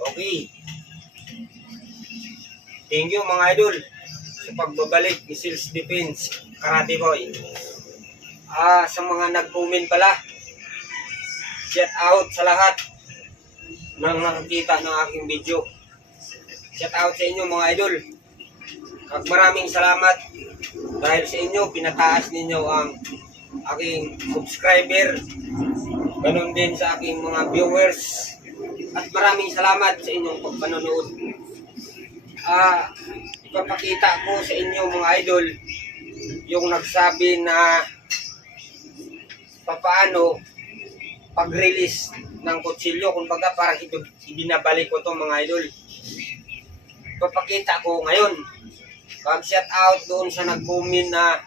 Okay. Thank you mga idol sa pagbabalik ni Self Defense Karate Boy. Sa mga nag-comment pala, shout out sa lahat ng nakakita ng aking video. Shout out sa inyo mga idol. At maraming salamat dahil sa inyo pinataas ninyo ang aking subscriber. Ganon din sa aking mga viewers. At maraming salamat sa inyong pagpanonood. Ipapakita ko sa inyo mga idol yung nagsabi na papaano pag-release ng kutsilyo. Kumbaga parang ibinabalik ko to mga idol. Ipapakita ko ngayon. Pag-shout out doon sa nag-comment na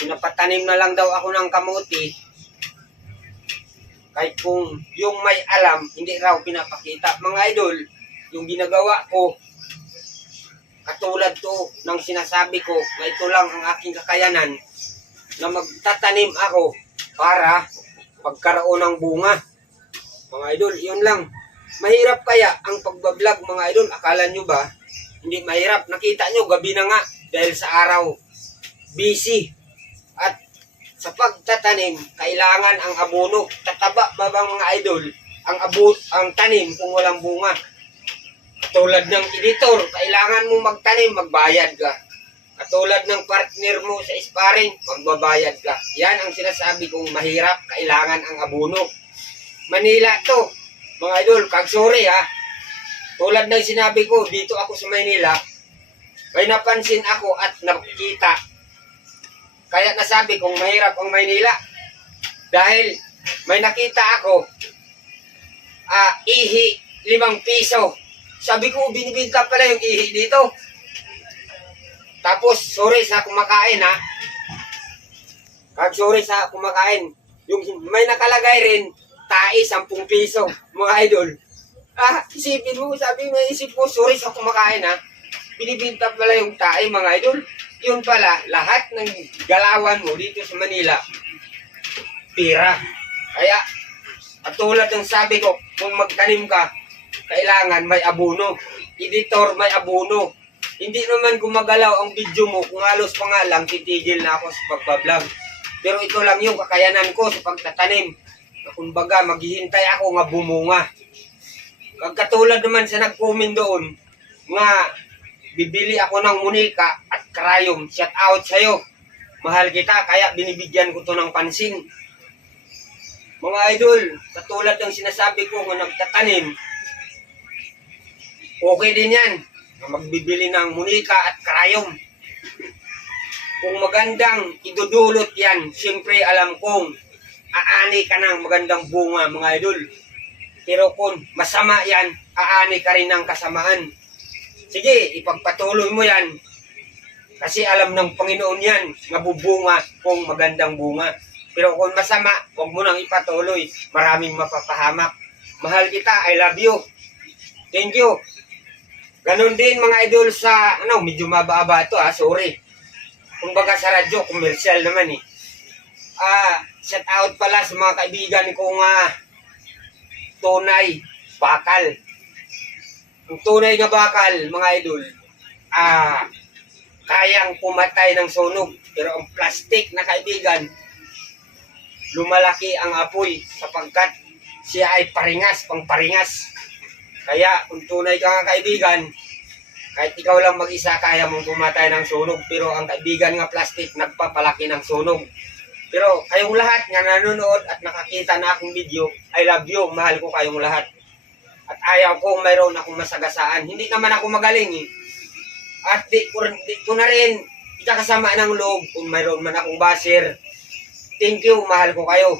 pinapatanim na lang daw ako ng kamuti. Kahit kung yung may alam, hindi raw pinapakita. Mga idol, yung ginagawa ko, katulad to ng sinasabi ko na ito lang ang aking kakayanan na magtatanim ako para magkaroon ng bunga. Mga idol, yun lang. Mahirap kaya ang pagbablog mga idol? Akala nyo ba? Hindi mahirap. Nakita nyo, gabi na nga dahil sa araw. Busy. At sa pagtatanim, kailangan ang abono. Tataba ba bang mga idol ang tanim kung walang bunga? Katulad ng editor, kailangan mo magtanim, magbayad ka. Katulad ng partner mo sa sparring, magbabayad ka. Yan ang sinasabi kong mahirap, kailangan ang abono. Manila to, mga idol, sorry ha. Tulad ng sinabi ko, dito ako sa Maynila, may napansin ako at nakikita. Kaya nasabi kong mahirap ang Maynila. Dahil may nakita ako, ihi, 5 piso. Sabi ko, binibinta pala yung ihi dito. Tapos, sorry sa kumakain ha. Sorry sa kumakain. Yung may nakalagay rin, tae 10 piso, mga idol. Isipin mo, sabi mo, isip mo, sorry sa kumakain ha. Binibinta pala yung tae mga idol. Yun pala, lahat ng galawan mo dito sa Manila, pira. Kaya, katulad ng sabi ko, kung magtanim ka, kailangan may abono. Editor, may abono. Hindi naman gumagalaw ang video mo, kung halos pa nga lang, titigil na ako sa pagbablog. Pero ito lang yung kakayanan ko sa pagtatanim. Kumbaga, maghihintay ako nga bumunga. Katulad naman sa nag-comment doon, nga bibili ako ng munika at karayom. Shout out sa'yo. Mahal kita, kaya binibigyan ko to ng pansin. Mga idol, katulad ng sinasabi ko kung nagtatanim, okay din yan. Magbibili ng munika at karayom. Kung magandang idudulot yan, siyempre alam kong aani ka ng magandang bunga mga idol. Pero kung masama yan, aani ka rin ng kasamaan. Sige, ipagpatuloy mo yan. Kasi alam ng Panginoon yan, mabubunga kung magandang bunga. Pero kung masama, huwag mo nang ipatuloy. Maraming mapapahamak. Mahal kita, I love you. Thank you. Ganon din mga idol sa, medyo mababa ito sorry. Kung baga sa radyo, commercial naman eh. Shout out pala sa mga kaibigan kong tunay, bakal. Ang tunay na bakal, mga idol, kayang pumatay ng sunog. Pero ang plastic na kaibigan, lumalaki ang apoy sapagkat siya ay paringas, pangparingas. Kaya kung tunay ka nga kaibigan, kahit ikaw lang mag-isa, kaya mong pumatay ng sunog. Pero ang kaibigan nga plastic, nagpapalaki ng sunog. Pero kayong lahat nga nanonood at nakakita na akong video, I love you, mahal ko kayong lahat. At ayaw ko mayroon akong masagasaan. Hindi naman ako magaling eh. At di ko na rin ikakasama ng loob kung mayroon man akong basher. Thank you, mahal ko kayo.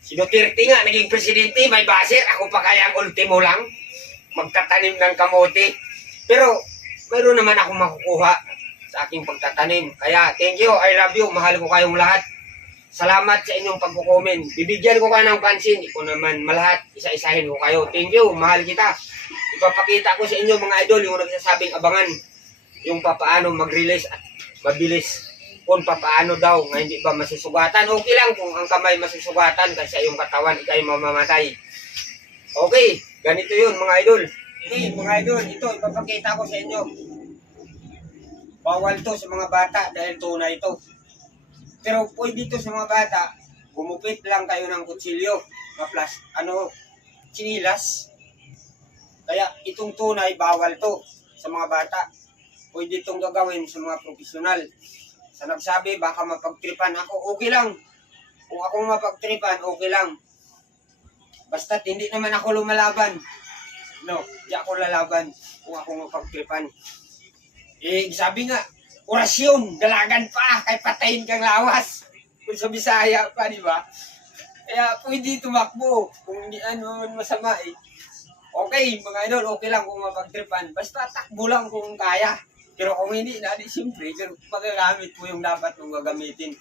Si Duterte nga, naging presidente, may basher. Ako pa kaya ang ultimo lang, magtatanim ng kamote. Pero mayroon naman akong makukuha sa aking pagtatanim. Kaya thank you, I love you, mahal ko kayong lahat. Salamat sa inyong pagkukomen. Bibigyan ko kayo ng pansin. Iko naman malahat. Isa-isahin ko kayo. Thank you. Mahal kita. Ipapakita ko sa inyo mga idol yung nagsasabing abangan. Yung papaano mag-release at mabilis. Kung papaano daw nga hindi ba masusugatan. Okay lang kung ang kamay masusugatan kasi yung katawan ikay mamamatay. Okay, ganito yun mga idol. Okay, mga idol, ito, ipapakita ko sa inyo. Bawal to sa mga bata dahil tunay ito. Pero pwede to sa mga bata, gumupit lang kayo ng kutsilyo, chinilas. Kaya itong tunay, bawal to sa mga bata. Pwede itong gagawin sa mga profesional. Sa nagsabi, baka mapagtripan ako, okay lang. Kung ako mapagtripan, okay lang. Basta hindi naman ako lumalaban. No, di ako lalaban kung ako mapagtripan. Sabi nga, orasyon, dalagan pa, kay patayin kang lawas. Kung sa Bisaya pa, di ba? Kaya pwede tumakbo kung hindi masama eh. Okay, mga idol, okay lang kung mapagtripan. Basta takbo lang kung kaya. Pero kung hindi, siyempre, magagamit mo yung dapat mong gagamitin.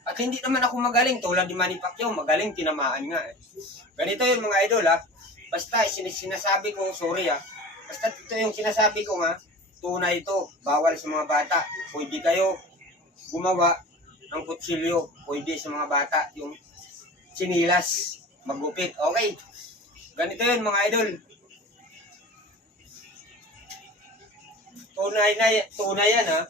At hindi naman ako magaling, tulad ni Manny Pacquiao, magaling, tinamaan nga eh. Ganito yung mga idol ha. Basta sinasabi ko, sorry ha. Basta ito yung sinasabi ko nga, tunay ito, bawal sa mga bata. Pwede kayo gumawa ng kutsilyo, pwede sa mga bata, yung sinilas, magupit. Okay, ganito yun mga idol. Tunay yan ha.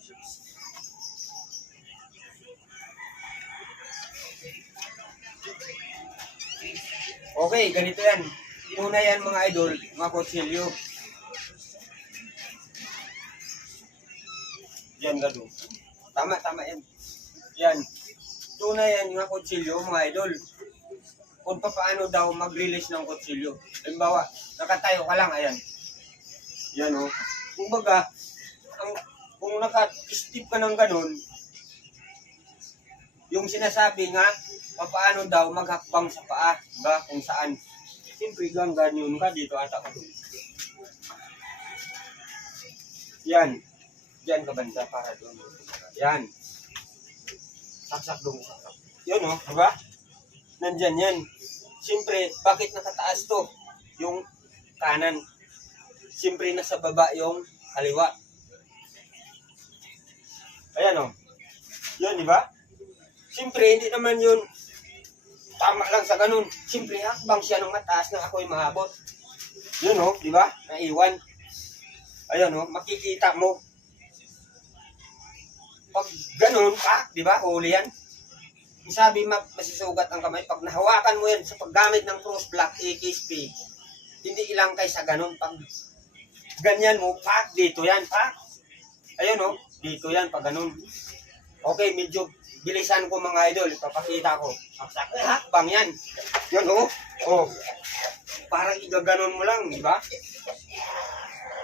Okay, ganito yan. Tunay yan mga idol, mga kutsilyo. Yan gado. Tama yan. Yan. Tunay yan mga kutsilyo mga idol. Kung paano daw mag-release ng kutsilyo. Halimbawa, nakatayo ka lang, ayan. Yan o. Kumbaga, kung naka-step ka ng ganun, yung sinasabi nga, paano daw maghakbang sa paa, ba, kung saan. Siyempre, ganyan ka dito ata ka doon. Yan. Diyan ka banda para doon. Yan. Saksak doon, saksak. Yun o, diba? Nandyan yan. Siyempre, bakit nakataas to? Yung kanan. Siyempre, nasa baba yung kaliwa. Ayan o. Yun, diba? Siyempre, hindi naman yun tama lang sa ganun. Siyempre, hakbang siya ng mataas na ako'y mahabot. Yun o, di ba? Naiwan. Ayun o, makikita mo. Pag ganun, di ba? Huli yan. Sabi, masisugat ang kamay. Pag nahawakan mo yan sa paggamit ng cross block, AKSP, hindi ilang kay sa ganun. Pag ganyan mo, dito yan, Ayun o, dito yan, pag ganun. Okay, medyo bilisan ko mga idol, ipapakita ko. Hakbang yan. Yan o. Oh. Parang igaganon mo lang, di ba?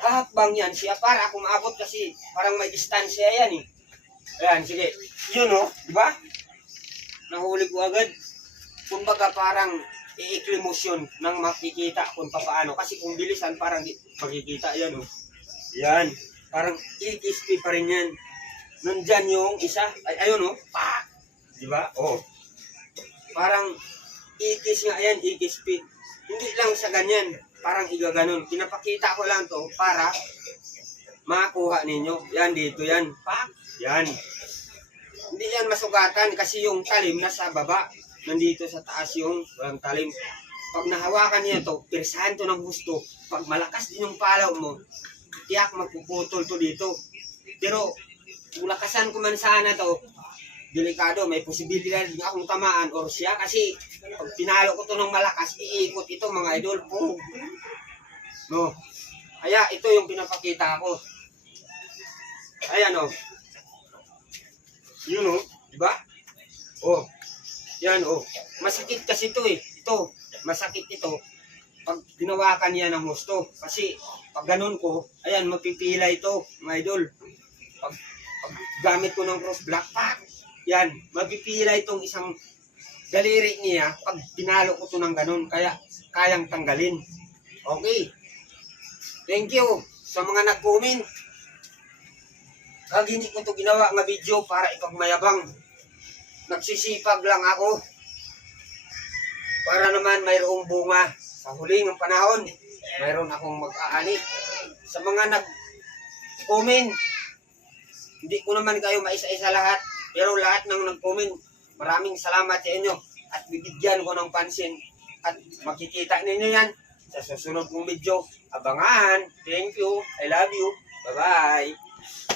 Hakbang yan siya para kung maabot kasi parang may distansya yan eh. Ayan, sige. Yun o, di ba? Nahuli ko agad. Kumbaga parang i-motion nang makikita kung paano. Kasi kung bilisan parang makikita yan o. Yan. Parang i-XP pa rin yan. Nandyan yung isa, ayun o, diba? Oh. Parang ikis nga yan, ikis speed. Hindi lang sa ganyan, parang igaganon. Pinapakita ko lang to para makuha ninyo. Yan, dito yan. Yan. Hindi yan masugatan kasi yung talim nasa baba. Nandito sa taas yung walang talim. Pag nahawakan niya to, pirsahan to ng gusto. Pag malakas din yung palaw mo, tiyak magpuputol to dito. Pero, kung lakasan ko man sana to, delikado, may posibilidad din akong tamaan or siya kasi pag pinalo ko to ng malakas, iikot ito mga idol. Boom. No. Kaya ito yung pinapakita ko. Ayan o. Yun o. Diba? O. Yan o. Masakit kasi ito eh. Ito. Masakit ito. Pag ginawakan niya ng husto. Kasi pag ganun ko, ayan, mapipila ito mga idol. Pag gamit ko ng cross block, yan, mapipila itong isang daliri niya pag pinalo ko to ng ganun, kaya kayang tanggalin. Okay. Thank you sa mga nag-comment. Kag hindi ko to ginawa nga video para ipagmayabang. Nagsisipag lang ako para naman mayroong bunga sa huling ng panahon. Mayroon akong mag-aani. Sa mga nag-comment, hindi ko naman kayo maisa-isa lahat, pero lahat ng nag-comment, maraming salamat sa inyo at bibigyan ko ng pansin at makikita ninyo yan sa susunod kong video. Abangan. Thank you. I love you. Bye-bye.